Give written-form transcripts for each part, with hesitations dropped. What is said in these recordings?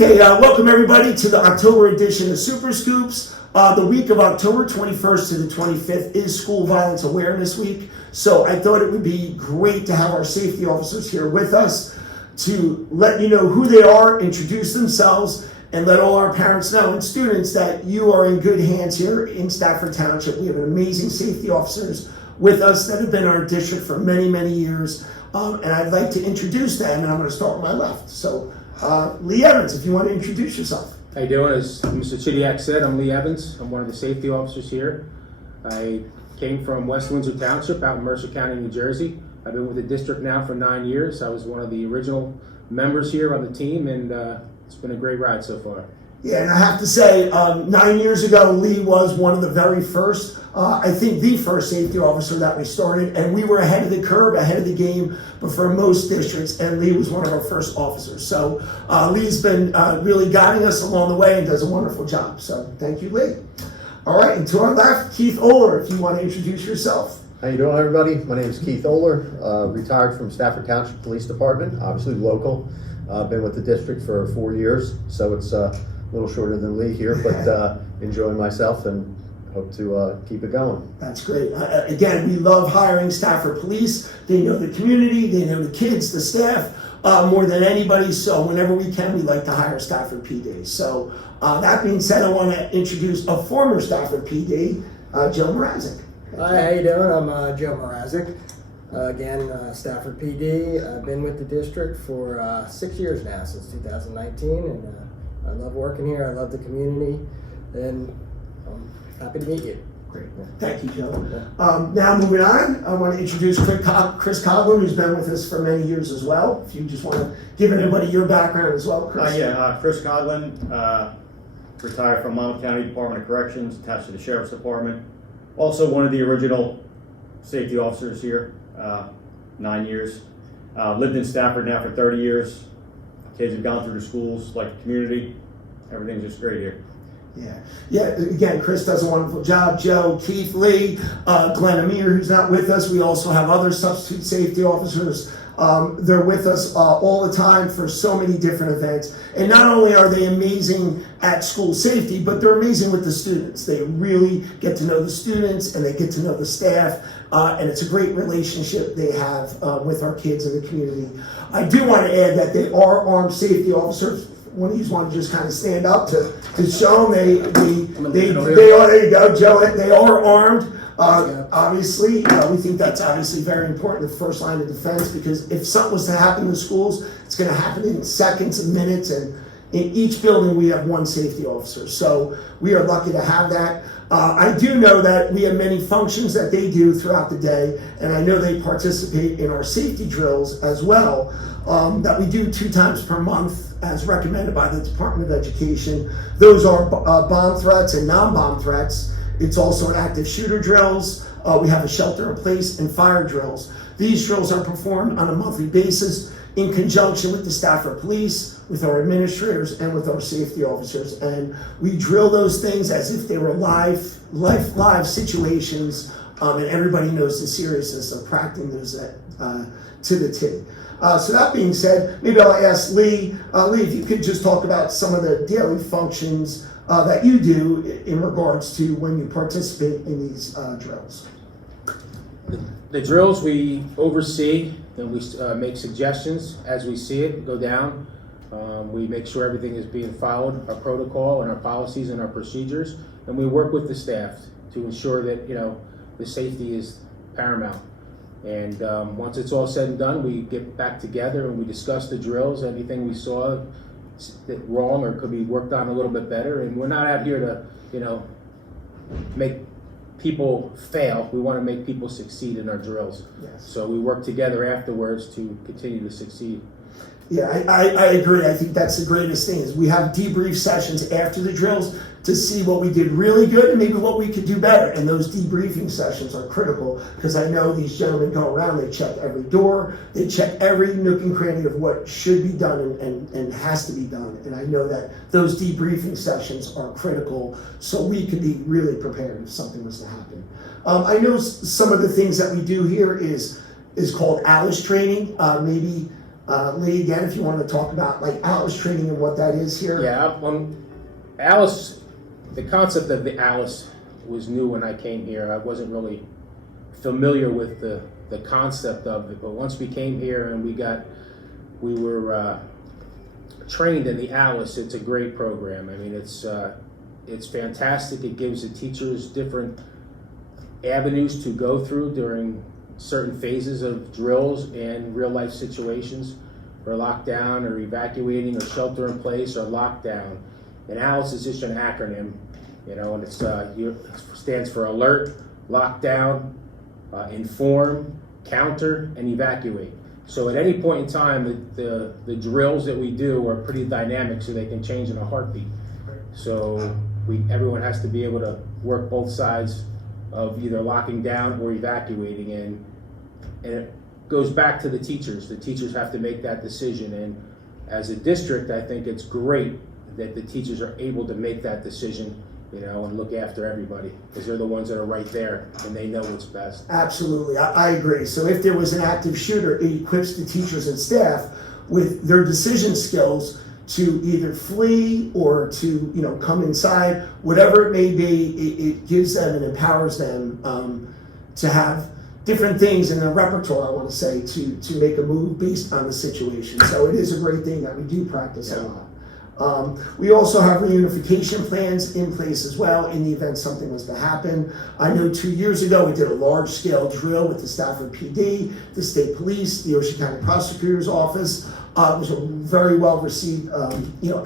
Okay, welcome everybody to the October edition of Super Scoops. The week of October 21st to the 25th is School Violence Awareness Week, so I thought it would be great to have our safety officers here with us to let you know who they are, introduce themselves, and let all our parents know and students that you are in good hands here in Stafford Township. We have amazing safety officers with us that have been in our district for many, many years, and I'd like to introduce them, and I'm going to start with my left. So, Lee Evans, if you want to introduce yourself. How you doing? As Mr. Chidiac said, I'm Lee Evans. I'm one of the safety officers here. I came from West Windsor Township out in Mercer County, New Jersey. I've been with the district now for 9 years. I was one of the original members here on the team, and it's been a great ride so far. Yeah, and I have to say, 9 years ago, Lee was one of the very first, I think the first safety officer that we started, and we were ahead of the curve, ahead of the game, but for most districts, and Lee was one of our first officers. So Lee's been really guiding us along the way and does a wonderful job. So thank you, Lee. All right, and to our left, Keith Oler, if you want to introduce yourself. How you doing, everybody? My name is Keith Oler, retired from Stafford Township Police Department, obviously local. Been with the district for 4 years, so it's a little shorter than Lee here, but enjoying myself and hope to keep it going. That's great. Again, we love hiring Stafford Police. They know the community, they know the kids, the staff, more than anybody, so whenever we can, we like to hire Stafford PD. So that being said, I want to introduce a former Stafford PD, Joe Mrazek. Hi, how you doing? I'm Joe Mrazek. Again, Stafford PD. I've been with the district for 6 years now, since 2019, and I love working here. I love the community, and I'm happy to meet you. Great. Thank you, Joe. Now moving on, I want to introduce Chris Coughlin, who's been with us for many years as well. If you just want to give everybody your background as well, Chris. Chris Coughlin, retired from Monmouth County Department of Corrections, attached to the Sheriff's Department. Also one of the original safety officers here, 9 years. Lived in Stafford now for 30 years. Kids have gone through the schools, like the community. Everything's just great here. Yeah. Again, Chris does a wonderful job. Joe, Keith, Lee, Glenn Amir, who's not with us. We also have other substitute safety officers. They're with us all the time for so many different events. And not only are they amazing at school safety, but they're amazing with the students. They really get to know the students and they get to know the staff. And it's a great relationship they have with our kids in the community. I do want to add that they are armed safety officers. One of these want to just kind of stand up to show them they are, there you go, Joe, they are armed. Obviously, we think that's obviously very important, the first line of defense, because if something was to happen in the schools, it's going to happen in seconds and minutes, and in each building we have one safety officer. So we are lucky to have that. I do know that we have many functions that they do throughout the day, and I know they participate in our safety drills as well, that we do 2 times per month as recommended by the Department of Education. Those are bomb threats and non-bomb threats. It's also an active shooter drills. We have a shelter in place and fire drills. These drills are performed on a monthly basis in conjunction with the Stafford Police, with our administrators, and with our safety officers. And we drill those things as if they were live situations, and everybody knows the seriousness of practicing those to the T. So that being said, maybe I'll ask Lee. Lee, if you could just talk about some of the daily functions that you do in regards to when you participate in these drills. The drills we oversee and we make suggestions as we see it go down. We make sure everything is being followed, our protocol and our policies and our procedures, and we work with the staff to ensure that the safety is paramount. And once it's all said and done, we get back together and we discuss the drills, anything we saw that wrong or could be worked on a little bit better. And we're not out here to, make people fail. We want to make people succeed in our drills. Yes. So we work together afterwards to continue to succeed. Yeah, I agree. I think that's the greatest thing is we have debrief sessions after the drills to see what we did really good and maybe what we could do better. And those debriefing sessions are critical because I know these gentlemen go around, they check every door, they check every nook and cranny of what should be done and has to be done. And I know that those debriefing sessions are critical so we could be really prepared if something was to happen. I know some of the things that we do here is called ALICE training. Maybe Lee, again, if you want to talk about like Alice training and what that is here. Yeah, Alice, the concept of the Alice was new when I came here. I wasn't really familiar with the concept of it, but once we came here and we were trained in the Alice, it's a great program. I mean, it's fantastic. It gives the teachers different avenues to go through during certain phases of drills and real life situations, or lockdown, or evacuating, or shelter in place, or lockdown. And ALICE is just an acronym, and it stands for alert, lockdown, inform, counter, and evacuate. So at any point in time, the drills that we do are pretty dynamic, so they can change in a heartbeat. So everyone has to be able to work both sides of either locking down or evacuating, and it goes back to the teachers. The teachers have to make that decision, and as a district, I think it's great that the teachers are able to make that decision, and look after everybody, because they're the ones that are right there and they know what's best. Absolutely, I agree. So if there was an active shooter, it equips the teachers and staff with their decision skills to either flee or to come inside, whatever it may be. It gives them and empowers them to have different things in their repertoire, I want to say, to make a move based on the situation. So it is a great thing that we do practice a lot. We also have reunification plans in place as well in the event something was to happen. I know 2 years ago we did a large-scale drill with the Stafford PD, the State Police, the Ocean County Prosecutor's Office. It was a very well-received,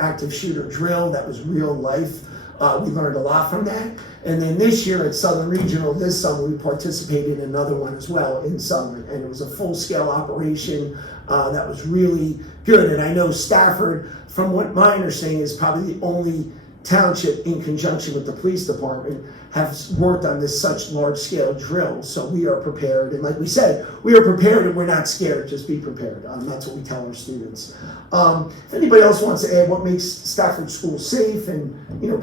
active shooter drill that was real life. We learned a lot from that. And then this year at Southern Regional, this summer, we participated in another one as well in Southern, and it was a full-scale operation that was really good. And I know Stafford, from what my understanding is, probably the only township in conjunction with the police department has worked on this such large-scale drill. So we are prepared, and like we said, we are prepared and we're not scared. Just be prepared. That's what we tell our students. If anybody else wants to add what makes Stafford Schools safe, and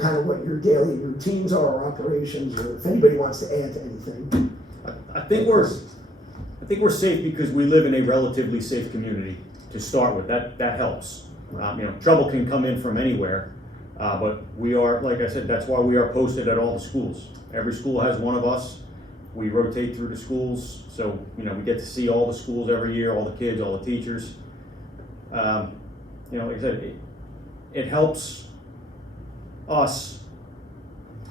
kind of what your daily routines are or operations, or if anybody wants to add to anything. I think we're safe because we live in a relatively safe community to start with. That helps. Trouble can come in from anywhere. But we are, like I said, that's why we are posted at all the schools. Every school has one of us. We rotate through the schools, so we get to see all the schools every year, all the kids, all the teachers. Like I said, it helps us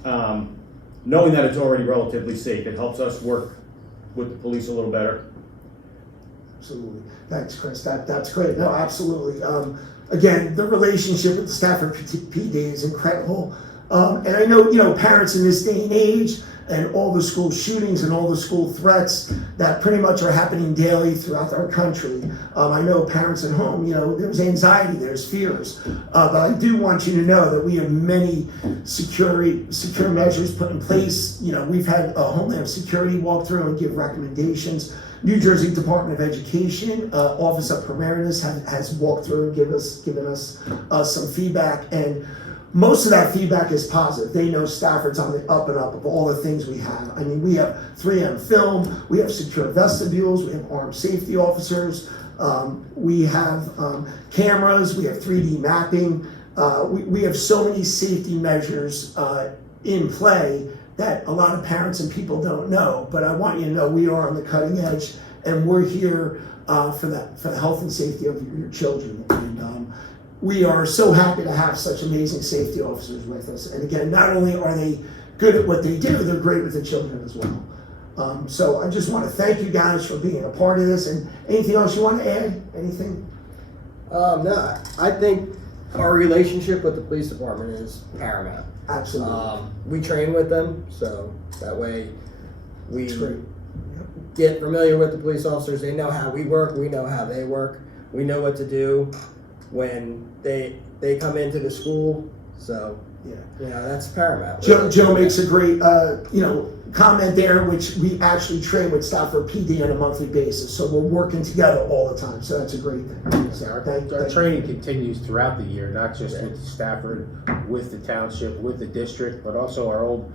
knowing that it's already relatively safe. It helps us work with the police a little better. Absolutely. Thanks, Chris. That's great. No, absolutely. Again, the relationship with the Stafford PD is incredible. And I know, parents in this day and age, and all the school shootings and all the school threats that pretty much are happening daily throughout our country. I know parents at home, there's anxiety, there's fears. But I do want you to know that we have many secure measures put in place. We've had Homeland Security walk through and give recommendations. New Jersey Department of Education, Office of Preparedness has walked through and given us some feedback, and most of that feedback is positive. They know Stafford's on the up and up of all the things we have. I mean, we have 3M film, we have secure vestibules, we have armed safety officers, we have cameras, we have 3D mapping. We have so many safety measures in play that a lot of parents and people don't know, but I want you to know we are on the cutting edge, and we're here for the health and safety of your children. And we are so happy to have such amazing safety officers with us. And again, not only are they good at what they do, they're great with the children as well. So I just want to thank you guys for being a part of this. And anything else you want to add? Anything? No, I think our relationship with the police department is paramount. Absolutely. We train with them, so that way we That's great. get familiar with the police officers. They know how we work, we know how they work. We know what to do when they come into the school. So Yeah. that's paramount. Joe makes a great comment there, which we actually train with Stafford PD on a monthly basis. So we're working together all the time. So that's a great thing. So Our training continues throughout the year, not just with Stafford, with the township, with the district, but also our old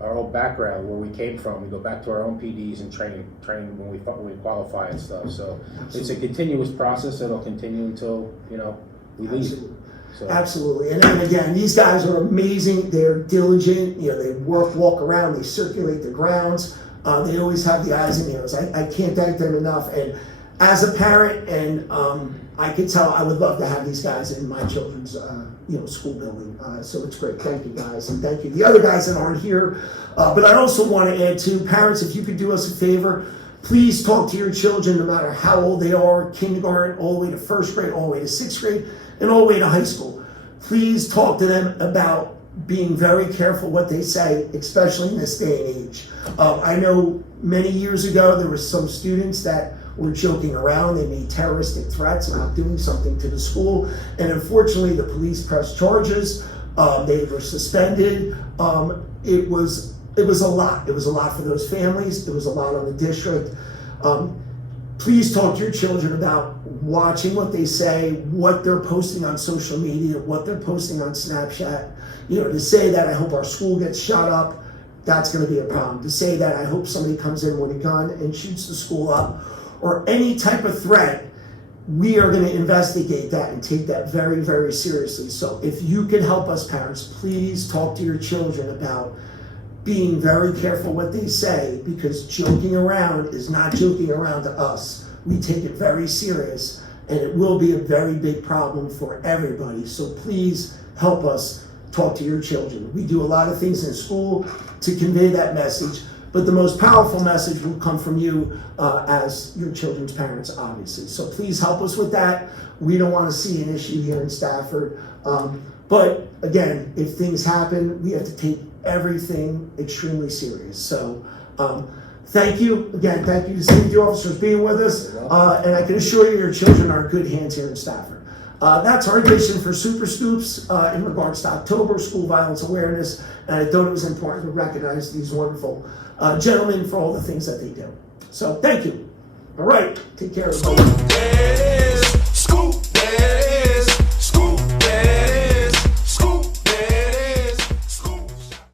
our old background, where we came from. We go back to our own PDs and train when we qualify and stuff. So it's a continuous process that'll continue until, you know, we leave. Absolutely. So. Absolutely. And then again, these guys are amazing. They're diligent. You know, they walk around, they circulate the grounds. They always have the eyes and ears. I can't thank them enough. And as a parent, and I could tell I would love to have these guys in my children's school building. So it's great. Thank you guys, and thank you the other guys that aren't here. But I also want to add to parents, if you could do us a favor, please talk to your children, no matter how old they are, kindergarten, all the way to first grade, all the way to sixth grade, and all the way to high school. Please talk to them about being very careful what they say, especially in this day and age. I know many years ago there were some students that were joking around. They made terroristic threats about doing something to the school, and unfortunately the police pressed charges. They were suspended. It was a lot. It was a lot for those families. It was a lot on the district. Please talk to your children about watching what they say, what they're posting on social media, what they're posting on Snapchat. You know, to say that I hope our school gets shot up, that's going to be a problem. To say that I hope somebody comes in with a gun and shoots the school up, or any type of threat, we are going to investigate that and take that very, very seriously. So if you can help us, parents, please talk to your children about being very careful what they say, because joking around is not joking around to us. We take it very serious, and it will be a very big problem for everybody. So please help us talk to your children. We do a lot of things in school to convey that message, but the most powerful message will come from you as your children's parents, obviously. So please help us with that. We don't want to see an issue here in Stafford. But again, if things happen, we have to take everything extremely serious. So thank you. Again, thank you to safety officers being with us. And I can assure you your children are in good hands here in Stafford. That's our edition for Super Scoops in regards to October School Violence Awareness. And I thought it was important to recognize these wonderful gentlemen for all the things that they do. So thank you. All right, take care, everybody.